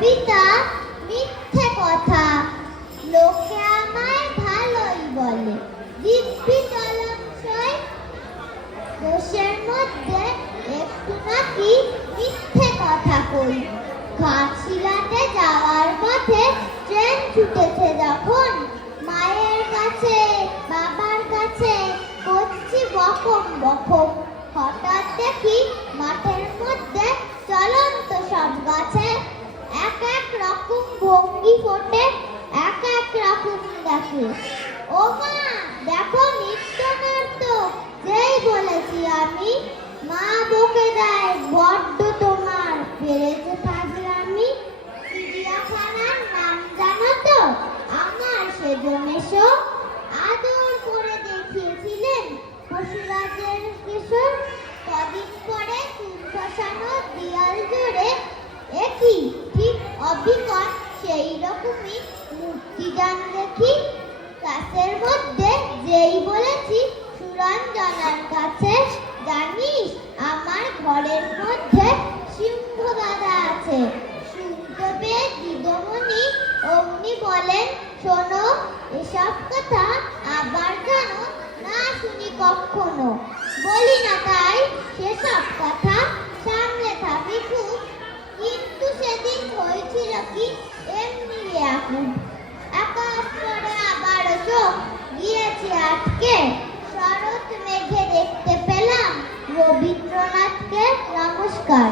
কবিতা মিথ্যে কথা, লোকে আমায় ভালোই বলে, দিব্যি চলনসই, দোষের মধ্যে একটু নাকি মিথ্যে কথা কই। ঘাটশিলাতে যাওয়ার পথে ট্রেন ছুটেছে যখন, মায়ের কাছে বাবার কাছে করছি বকম বকম, হঠাৎ দেখি মাঠের মধ্যে চলন্ত সব গাছে এক এক রকম ভঙ্গি ফোটে, এক এক রকম দেখে। ও মা দেখো নৃত্যনাট্য, যেই বলেছি আমি, মা বকে দেয় বড্ড তোমার বেড়েছে ফাজলামি। চিড়িয়াখানার নাম জানো তো আমার সেজমেশো, আদর করে দেখিয়েছিলেন পশুরাজের কেশর। কদিন পরে চুল খসানো দিয়াল জোড়ে একই ঠিক অবিকট সেই রকমই মূর্তিদান দেখি। ক্লাসের মধ্যে যেই বলেছি সুরঞ্জনার কাছে, জানিস আমার ঘরের মধ্যে সিংহ বাঁধা আছে। শুনতে পেয়ে দিদিমণি অমনি বলেন, শোনো এসব কথা আবার যেন না শুনি কখনো। বলি না তাই সেসব কথা, সামনে থাকি খুব, কিন্তু সেদিন হয়েছিল কি এমনি এখন। আকাশ করে আবারও চোখ গিয়েছে আটকে, শরৎ মেঘে দেখতে পেলাম রবীন্দ্রনাথকে। নমস্কার।